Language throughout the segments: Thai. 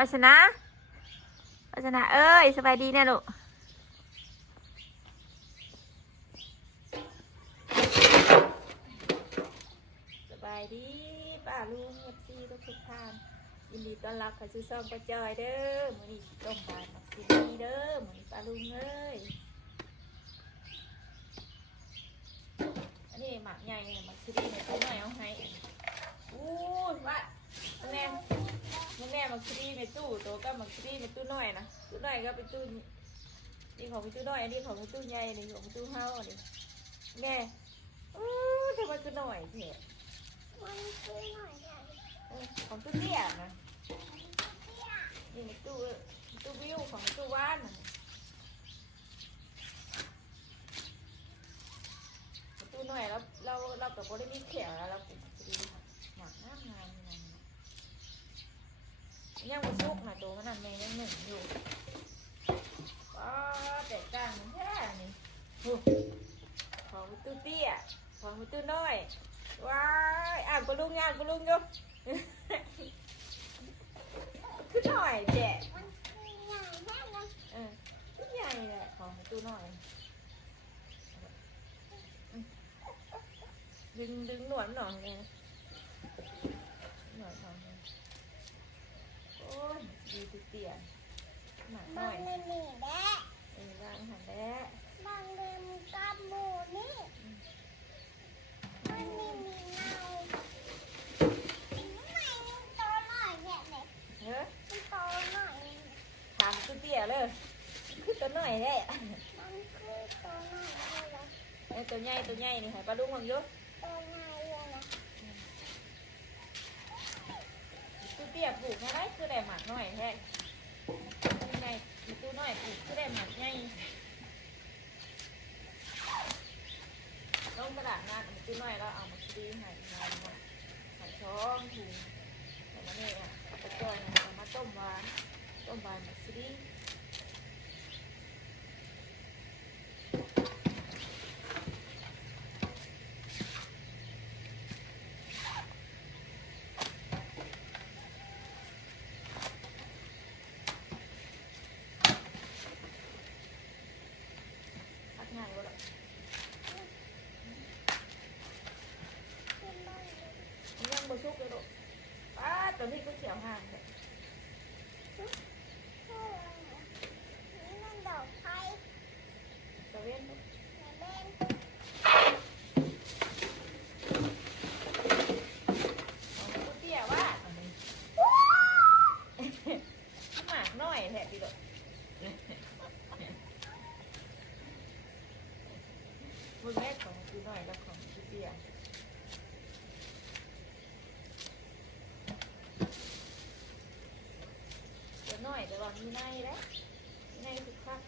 วาสนาวาสนาเอ้ยสบายดีแน่ลูกสบายดีป้าลุงFCทุกท่านยินดีต้อนรับเข้าสู่ช่องป้าจอยเด้อมื้อนี้ต้มปลาหมักซีนีเด้อมื้อนี้ป้าลุงเอ้ยอันนี้หมักใหญ่หมักซีนีเนี่ยตัวน้อยเอาให้อู้ว่าแน่แม่หมักซีนีในตู้ตัวก็หมักซีนีในตู้น้อยนะตู้น้อยก็เป็นตู้นี่ของเป็นตู้น้อยอันนี้ของเป็นตู้ใหญ่นี่ของเป็นตู้เฮาอันนี้แม่ทำไมจะหน่อยเถอะมันคือหน่อยใหญ่ของตู้เตี้ยนะนี่ในตู้วิวของตู้ว่านตู้หน่อยแล้วเราแต่ก็ได้มีแขวแล้วเราปลูกดีหมักงามยังมาซุกนะตัวมันนั่นแม่ยังหนึ่งอยู่ก็แตกต่างแค่นี้ของตู้เตี้ยของตู้น้อยว้ายอ่านปลุงอยู่คือหน่อยแจ๊มันคือใหญ่แค่นั้นตู้ใหญ่แหละของตู้น้อยดึงหนวดหน่อยเลยหนวดหน่อยโอ้ยดีตู้เตี้ยหนักหน่อยไม่มีแดะร่างหันแล้ว บางเดือนกับหมูนี่มันมีเงามันโตหน่อยแค่ไหนมันโตหน่อยถามตู้เตี้ยเลยคือตัวน้อยแหละมันคือโตหน่อยเลยตัวใหญ่นี่ให้ปลาดุ้งลองยกโตหน่อยเลยนะตู้เตี้ยปลูกมาได้คือได้หมากน้อยแท้ยังไงตู้น้อยปลูกคือได้หมากใหญ่ต้องกระดาษงานตู้น้อยเราเอามาซื้อให้ช้อนถุงแต่มาเนี่ยตะเกียบเอามาต้มหวานมาซื้อง่ายกว่าหรอกยังบะชุกเลยลูกป้าตัวนี้ก็เขียวห่างเลยมันดอกไฟตะเวนลูกกูเตี้ยว่าหมากน้อยแท้พี่ลูกมึงแม่ของกูน้อยแล้วของกูเตี้ยน้อยแต่ว่ามีในแล้วในสุดคัก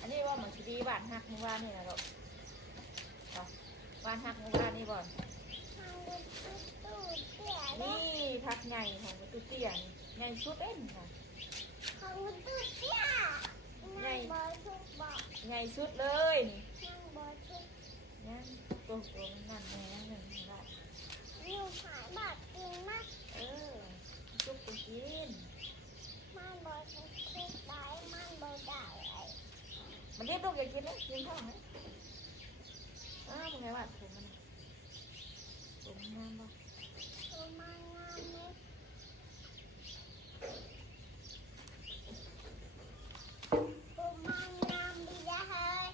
อันนี้ว่ามันจะดีบ้านหักในบ้านนี่นะลูกบ้านหักในบ้านนี่บ่อนนี่พักใหญ่ของมันตู้เตี้ยใหญ่สุดเอ็นค่ะของตู้เตี้ยใหญ่ใหญ่สุดเลยนี่ยังตัวมันนั่นแน่นั่นละอยู่ขายแบบจริงมากจุกกินมันบอชุกคิดได้มันบอได้มันเรียบลูกอยากกินไหมกินข้าวไหมมึงไงวะผมมันงามป่ะมันงามไหมมันงามดีนะเฮ้ย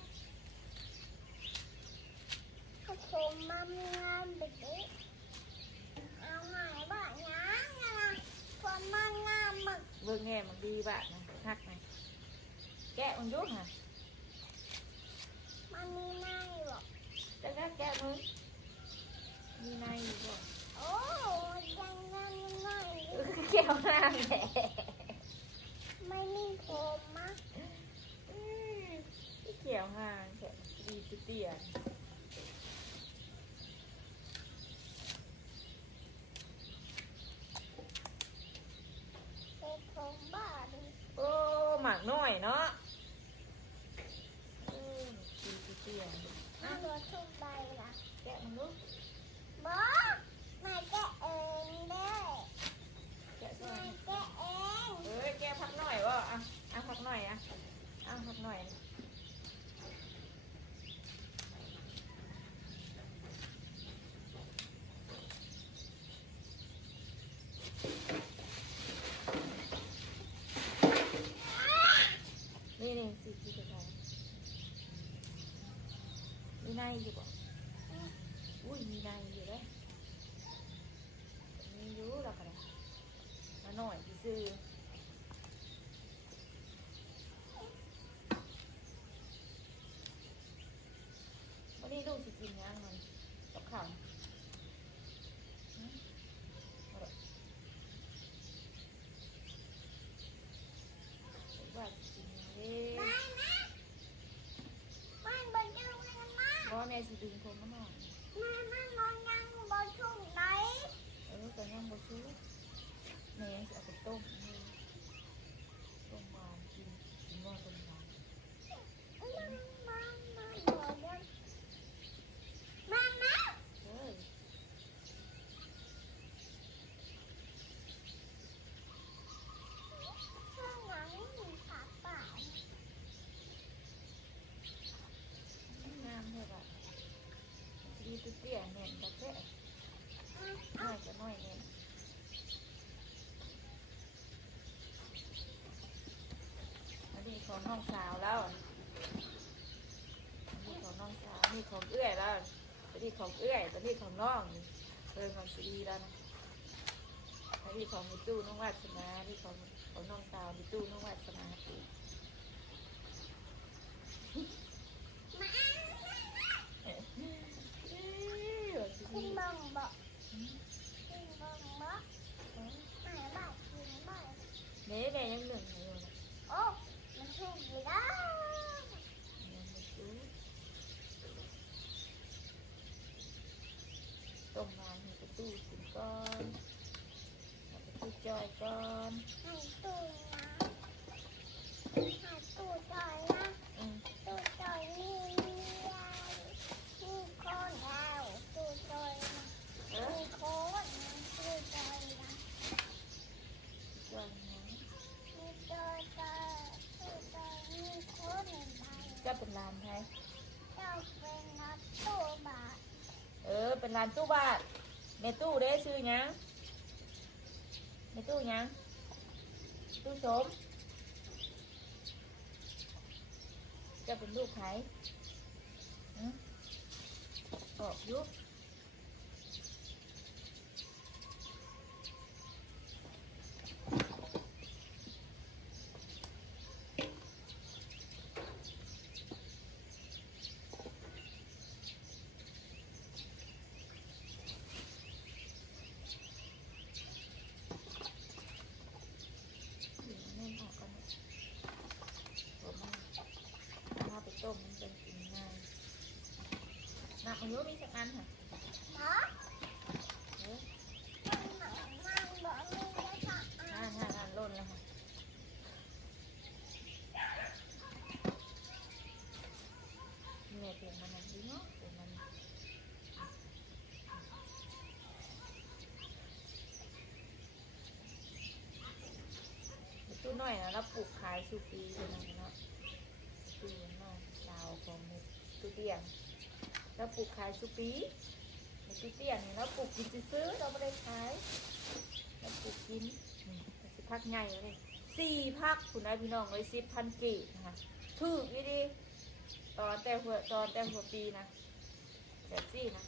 ผมมันงามดีเอาหายบ้านะผมมันงามมึกเบิ่งแง่มันดีบ้านะหักไงแกะมันยุบฮะมันมีในบ่จะแกะมึงมีในอยู่บ่โอ้ยังในแก้วน้ำแหละไม่มีผมมะเขียวห่างแค่ดีเตี้ยผมบ้าดิโอ้หมากน้อยเนาะดีเตี้ยมันรถทุกใบล่ะแกะมันลูกบ่ไม่แกะเองได้แกะซอย นี่นี่สิที่จะใช้มีในอยู่ป่ะอุ้ยมีในอยู่เลยมีอยู่แล้วกันมาหน่อยซื้อวันนี้ลูกสิกินยังมันกับข้าวว่าสิกินเด้บ่แม่สิดึงผมมาหน่อยแต่ยังบ่ซื้อแม่สิเอาไปต้มต้มหวานกินว่าต้มหวานเฮ้ยงามเท่าไหร่ดีตุ๊เตี้ยแน่นตะแคร่น้อยก็น้อยแน่นอันนี้ของน้องสาวแล้วอันนี้ของน้องสาวนี่ของเอื้อยแล้วอันนี้ของเอื้อยอันนี้ของน้องนี่เลยของสีแล้วนะอันนี้ของมีตู้น้องวาสนาที่ของน้องสาวมีตู้น้องวาสนาเนี่ยแม่ยังหนึ่งอยู่นะต้มมาให้กระตู้กินก้อนให้กระตู้จอยก้อนจอยจะเป็นร้านไทยเป็นร้านตู้บาทในตู้ได้ซื้อยังในตู้ยังตู้สมจะเป็นลูกไผ่ออกยุบต้มมันเป็นกินง่ายหนักมันเยอะมีสักอันค่ะล่นแล้วค่ะเนี่ยเปลี่ยนมันดีเนาะเปลี่ยนมันตู้น้อยนะแล้วปลูกขายชูปีเป็นไงเนาะตู้น้อยดาวของตู้เตี้ยแล้วปลูกขายชูปีในตู้เตี้ยนี่แล้วปลูกกินซื้อเราไม่ได้ขายแล้วปลูกกินสิพักใหญ่เลย4 พักคุณนายพี่น้องเลย10,000 กีบนะคะถูกดีตอนแต่หัวปีนะแบบสี่นะ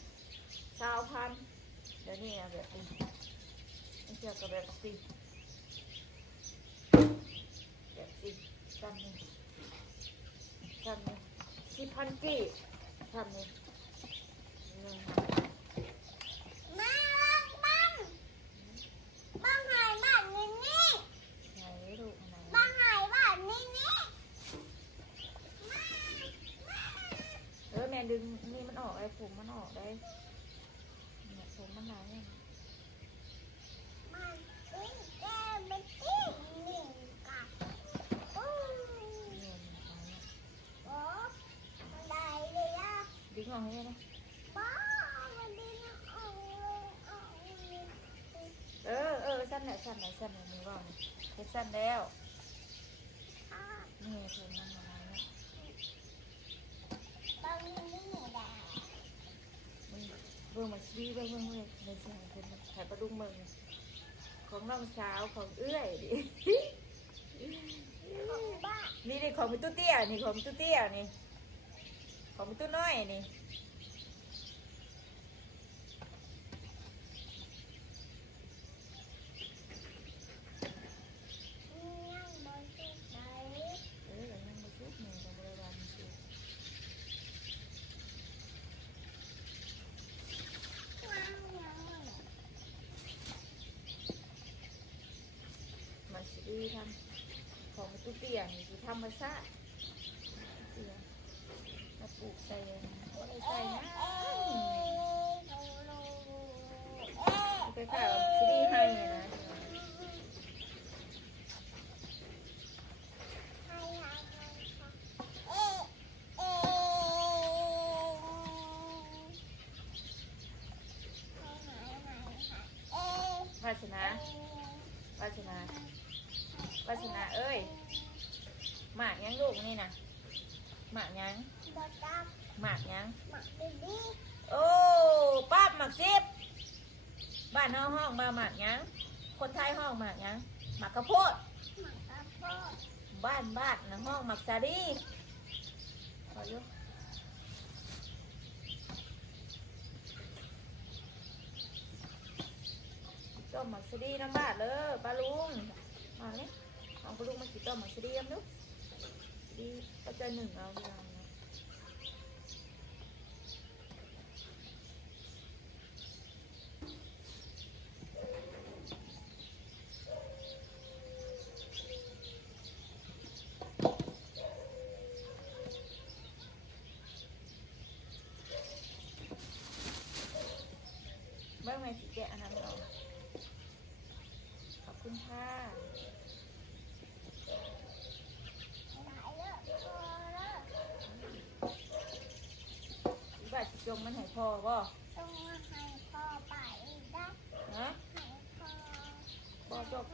20,000เดี๋ยวนี้นะแบบนี้ไม่เชื่อกับแบบสี่ซ้ำนี่10,000 กีบซ้ำนี่แม่ดึงนี่มันออกไอ้ผมมันออกได้เนี่ยผมมันหายเนี่ยดึงออกให้ได้สั้นไหนมือว่าเนี่ยสั้นแล้วนี่ผมมันหายเบิ่งมาชี้เบิ่งเลยในเสียงคนถ่ายประดุงเมืองของ น้องสาวของเอื้อยดิ ของบ้าน นี่นี่ของมิตู้เตี้ยนี่ของมิตู้เตี้ยนี่ของมิตู้น้อยนี่ นั่งบนสุดไหน เออแล้วนั่งมาชุบหนึ่งของบริวารมาชุบ นั่งยังไง มาสิดีทำของมิตู้เตี้ยนี่คือธรรมชาติเตี้ยมาปลูกใส่ก็ได้ใส่นะไปข้าวสิดีให้นะ วาสนาวาสนาวาสนาเอ้ยหมากยังลูกนี่นะหมากยังหมากยังโอ้ป้าหมากซิบบ้านห้องมาหมากยังคนไทยห้องหมากยังหมากกระโพดบ้านนะห้องหมากซาดีขอยุต้มหมักซาดีน้ำบาดเลยปลาลุงมาเนี่ยเอาปลาลุงมากินต้มหมักซาดีน้ำดุดีก็จะหนึ่งเอาเดียวนะเมื่อไงสิแกะอันนั้นเอาขอบคุณค่ะบาดจงมันให้พอบ่ฮะพอจง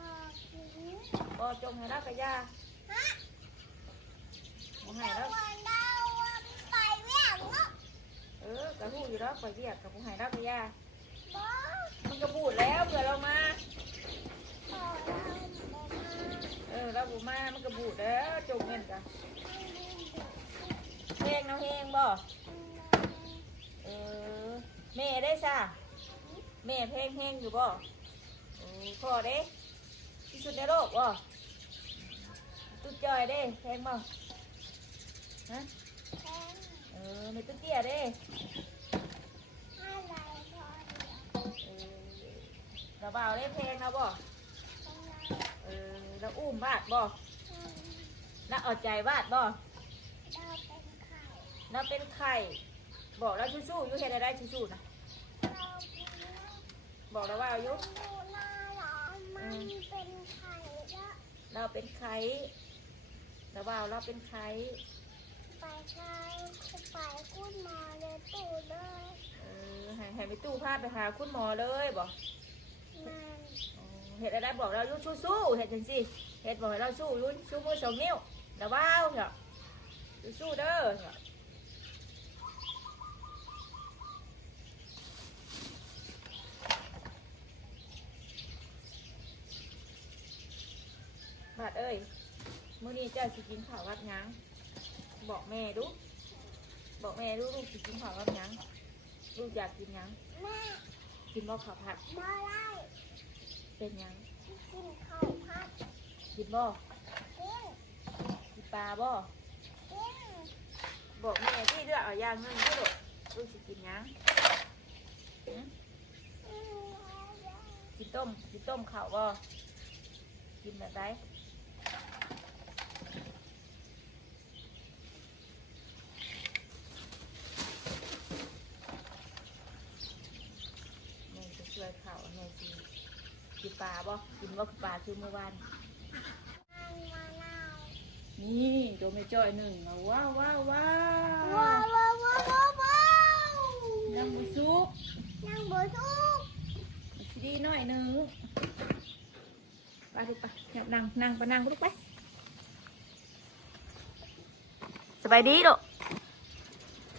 พอจงให้รักกะยาบ่ให้แล้วกระหู้อยู่แล้วไปเรียกกับบ่ให้รักกะยามันกระบูดแล้วเผื่อเรามาเราบูมามันกระบูดแล้วจงเงินกันแห้งเนาะแห้งบ่แม่ได้ซะแม่แห้งอยู่บ่พ่อเด้ที่สุดในโลกบ่ตุ๊ดจอยเด้แห้งบ่ฮะไม่ตุ๊ดเตี้ยเด้เราเบาได้เพลงนะบ่เราอุ้มบาดบ่เราเอาใจบาดบ่เราเป็นไข่บอกเราชู้ๆอยู่เห็นอะไรชู้ๆนะบอกเราว่าอายุเราเป็นไข่เราเบาเราเป็นไข่ไปคุณหมอเลยตู้เลยให้ไปตู้พาไปหาคุณหมอเลยบ่เห็ดอะไรบอกเราสู้สู้เห็ดจังสิเห็ดบอกให้เราสู้ยุ่นสู้มือสองนิ้วเราเบ้าเหรอสู้เด้อบาดเอ้ยมื้อนี้เจ้าสิกินข้าววัดยังบอกแม่ดูบอกแม่ดูลูกสิกินข้าววัดยังลูกอยากกินยังกินบ่ข้าวผัดเป็นยังกินข้าวผัดกินบ่กินปลาบ่บอกแม่ที่เลือกเอาอย่างนึงที่ลูกสิกินยังกินต้มข้าวบ่กินแบบไหนแม่จะช่วยข้าวแม่สิกินปลาบ่กินว่าคือปลาคือเมื่อวานนี่ตัวไม่จ้อยหนึ่งว้าวนั่งบุซุกสิดีหน่อยหนึ่งไปดิไปเนี่ยนั่งไปนั่งลูกไปสบายดีลูก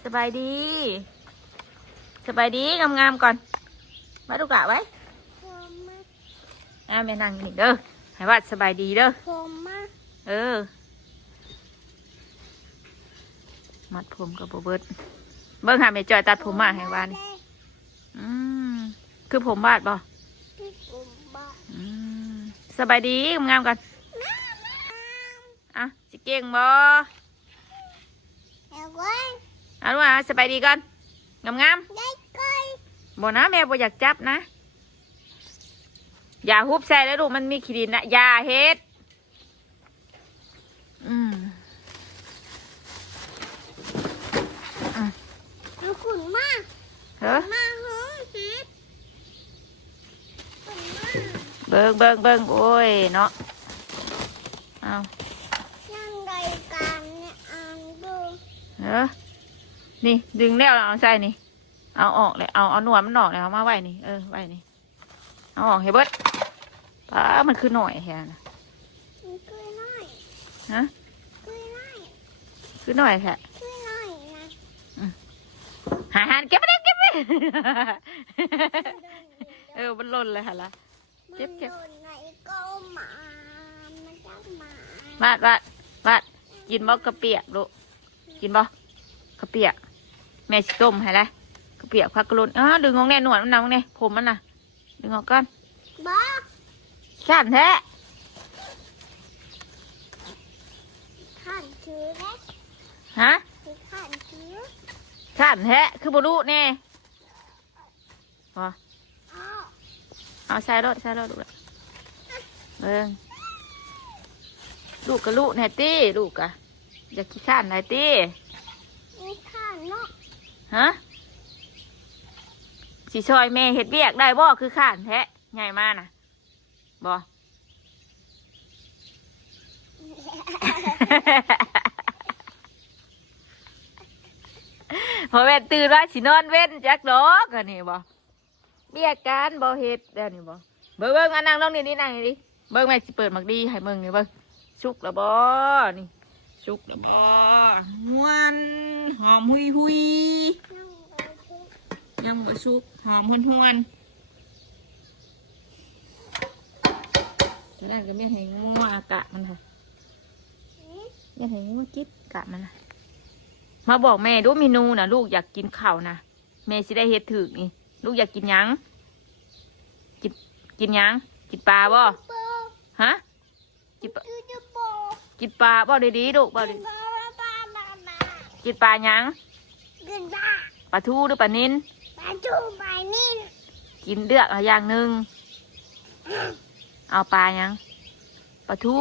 สบายดีงามๆก่อนมาดูกะไว้ แม่นั่งนี่เด้อให้ว่าสบายดีเด้อ ผมมา มัดผมกับโบเบิร์ตเบิ้งหาแม่จอยตัดผมมาให้วานอืมคือผมบาดบ่ ที่ผมบ้า อืมสบายดีงามๆกันอ่ะสิเก่งบ่ เอาไว้ เอาลูกอ่ะสบายดีกันงาม ได้ก้อย ๆบ่นะแม่บ่อยากจับนะอย่าฮุบใส่แล้วลูกมันมีขี้ดินนะอย่าเฮ็ดอืม เอาขุนมา เฮ้อ มาหูฮิตขุนมา เบิ่งโอ้ยเนาะเอา ยังไงกันเนี่ยอ่านดู เฮ้อนี่ดึงแล้วเอาใส่นี่เอาออกเลยเอาหนวดมันออกเลยเอามาไว้นี่ไว้นี่เอาออกให้เบิดป้ามันคือหน่อยแค่นะ มันกุ้ยน้อย ฮะ กุ้ยน้อย คือหน่อยแค่ กุ้ยน้อยนะ หันเก็บไปเก็บไป มันหล่นเลยฮะล่ะ เก็บ มันโดนไหนก็มามันจะมา วาดกินบ่กระเปียกลูกกินบ่กระเปียกแม่สิต้มให้เลยกระเปียกพักกระลุนดึงออกแน่หนวดมันนำแน่ผมมันน่ะดึงออกก่อน บ้า ขันแท้ ขันถือแล้ว ฮะ คือขันถือ ขันแท้คือบ่รู้แน่บ่ อ้าว เอาใส่รถลูกละเบิ่งลูกกับลูกแน่ตี้ลูกอะอยากขี้ข้านไหนตี้ มีขันเนาะ ฮะสิซอยแม่เฮ็ดเวียกได้บ่คือข้านแท้ใหญ่มาน่ะบ่ พอแม่ตื่นว่าสินอนเว้นจักดอกอันนี้บ่เบี้ยการบ่เฮ็ดอันนี้บ่เบิ่งอันนั่งลงนี่นั่งนี่ดิเบิ่งแม่สิเปิดหมักดีให้เบิ่งนี่เบิ่งสุกแล้วบ่นี่สุกแล้วบ่ม่วนหอมหุย นั่งเอาทุกยังบ่สุกหอมหวนๆแล้วนั่นก็ไม่ให้งัวอากะมันค่ะ นี้ ยังให้งัวจิ๊บกะมันนะมาบอกแม่ดูเมนูนะลูกอยากกินข้าวนะแม่สิได้เฮ็ดถึกนี่ลูกอยากกินหยังกินหยังกินปลาบ่ โป ฮะกินปลา คือจะโป กินปลาบ่ดีๆลูกบ่ดี บ้าบ้าบ้าบ้า กินปลาหยัง กินบ้า ปลาทูหรือปลานิล บ้าจูบ้านี่ กินเลือกเอาอย่างหนึ่งเอาปลาหยังปลาทู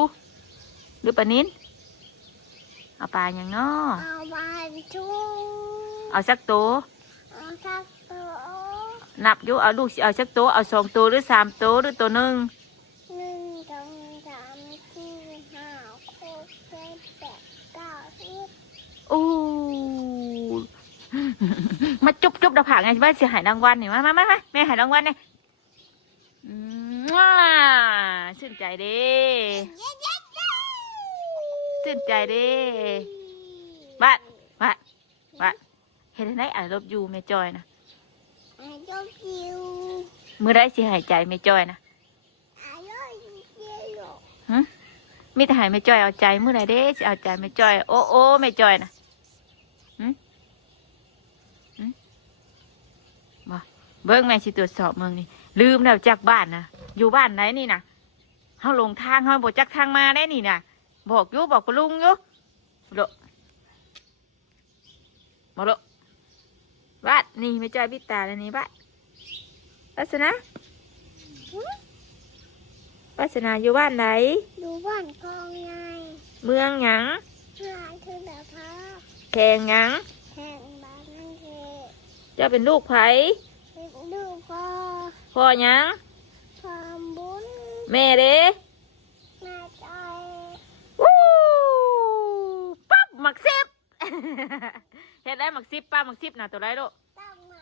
หรือปลานิลเอาปลาหยังเนาะ เอาบ้าจู เอาสักตัว เอาสักตัว นับอยู่เอาลูกสิเอาสักตัวเอา2 ตัวหรือ3 ตัวหรือตัวหนึ่ง หนึ่งสองสามสี่ห้าหกเจ็ดแปดเก้าสิบ อู้ มาจุบดาวผาไงบ้านเสียหายรางวัลนี่มาแม่หายรางวัลเนี่ยว้าชื่นใจเด้ เย้เย้เย้ ชื่นใจเด้บ้านเห็นไหมลบอยู่แม่จอยนะ อายุยิว มือได้สิหายใจแม่จอยนะ อายุยิว มีแต่หายแม่จอยเอาใจมือไหนเด้สิเอาใจแม่จอยโอ้แม่จอยนะบ่เบิ้งแม่สิตรวจสอบเมืองนี่ลืมแล้วจากบ้านนะอยู่บ้านไหนนี่นะเฮาลงทางเฮาบอกจักทางมาได้นี่นะบอกอยู่บอกกับลุงอยู่โลมาโลบ้านนี่แม่จอยปิดตาแล้วนี่บ้านลักษณะอยู่บ้านไหน ดูบ้านกองไง เมืองหยัง หาคือแบบพา แขงหยัง แข่งบ้านนั่นเอง เจะเป็นลูกไผ เป็นดูพ่อ พ่อหยัง ความบุญ แม่เด้ แม่ใจ วู้ปั๊บหมักซิบ เห็นได้หมักซิบป้าหมักซิบน่ะตัวไรลูก ตั้งมา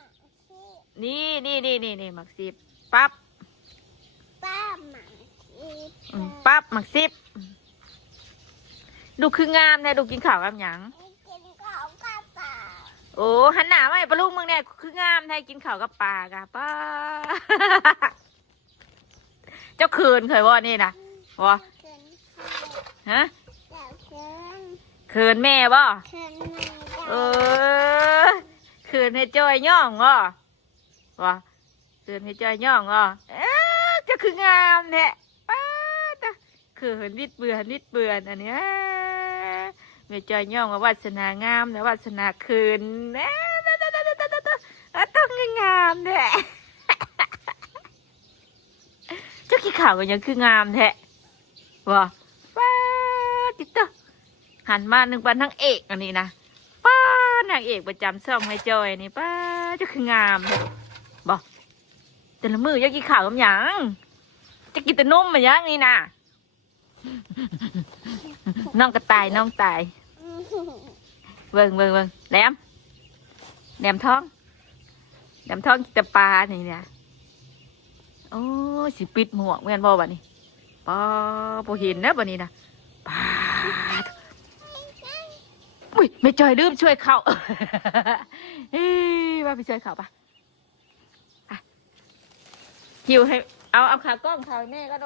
สิ นี่หมักซิบปั๊บ ป้าหมาสิ ปั๊บหมักซิบดูคืองามแน่ดูกินข้าวกับหยัง กินข้าวกับปลา โอ้หันหน้าไว้ปลาลูกมึงเนี่ยคืองามแท้กินข้าวกับปลากะป้า เจ้าคืนเคยว่านี่นะบ่ เขิน ฮะ เจ้าเขิน คืนแม่บ่ เขินแม่เจ้า เออคืนให้จอยย่องบ่บ่คืนให้จอยย่องบ่เจ้าคืองามแท้ป้าตะคืนวิดเบือนอันเนี้ยแม่จอยย่องว่าวาสนางามนะวาสนาคืนต้องงามแท้ เจ้าขี้ข่าวกันยังคืองามแท้ว้าป้าติดต่อหันมาหนึ่งปันนางเอกอันนี้นะป้านางเอกประจำช่องให้จอยนี่ป้าเจ้าคืองามแท้บอกแต่ละมือเจ้าขี้ข่าวกับหยังจะกินแต่นมมายังนี่นะน้องกระต่ายเบิ่งแหลมท้องกินแต่ปลานี่เนี่ยโอ้สิปิดหมวกแม่นบ่บัดนี้ป้าบ่เห็นนะบัดนี้นะป้าอุ้ยไม่จอยลืมช่วยเขาว่าไปช่วยเขาปะอ่ะหิวให้เอาขากล้องเขาแม่ก็โด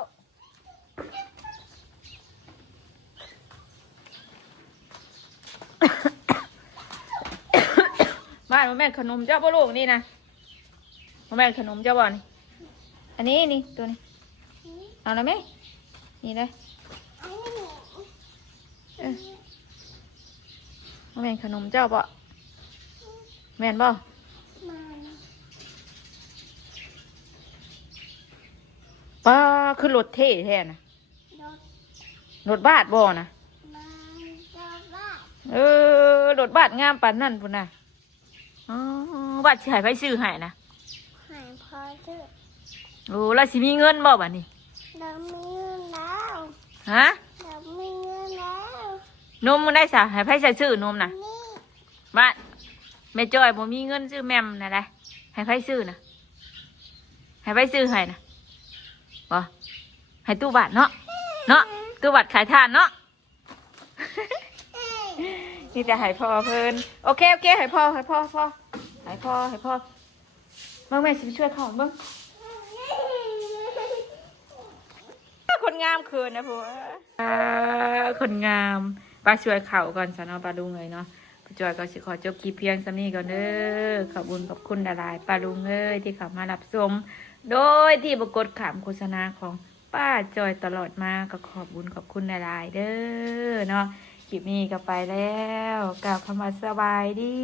บ้านแม่ขนมเจ้าบ่ลูกนี่นะแม่ขนมเจ้าบ่นี่อันนี้นี่ตัวนี้เอาแล้วไหมนี่เลยแม่นขนมเจ้าบ่แม่นบ่ป้าคือรถเท่แท้นะรถบาทบ่นะรถบาทงามปานนั่นพุ่นน่ะอ๋อบาทสิให้ไปซื้อให้นะ หายพอเถอะ โอ้แล้วสิมีเงินบ่บัดนี้ เรามีเงินแล้ว ฮะ เรามีเงินแล้ว นมมันได้สะให้ไผใส่ซื้อนมน่ะ นี่ บ้านแม่จ้อยบ่มีเงินซื้อแม่มน่ะได้ให้ไผซื้อน่ะให้ไผซื้อให้น่ะบ่ให้ตู้บาทเนาะตู้บาทขายทานเนาะ นี่แต่ให้พ่อเพิ่นโอเคให้พ่อเบิ่งแม่สิไปช่วยเขาเบิ่งคนงามคืนนะพ่อคนงามป้าช่วยเขาก่อนซะเนาะป้าลุงเลยเนาะป้าจอยก็สิขอจบคลิปเพียงส่ำนี้ก่อนเด้อขอบคุณหลายๆป้าลุงเอ้ยที่เข้ามารับชมโดยที่บ่กดขามโฆษณาของป้าจอยตลอดมาก็ขอบคุณหลายๆเด้อเนาะคลิปนี้ก็ไปแล้วกล่าวคำว่าสบายดี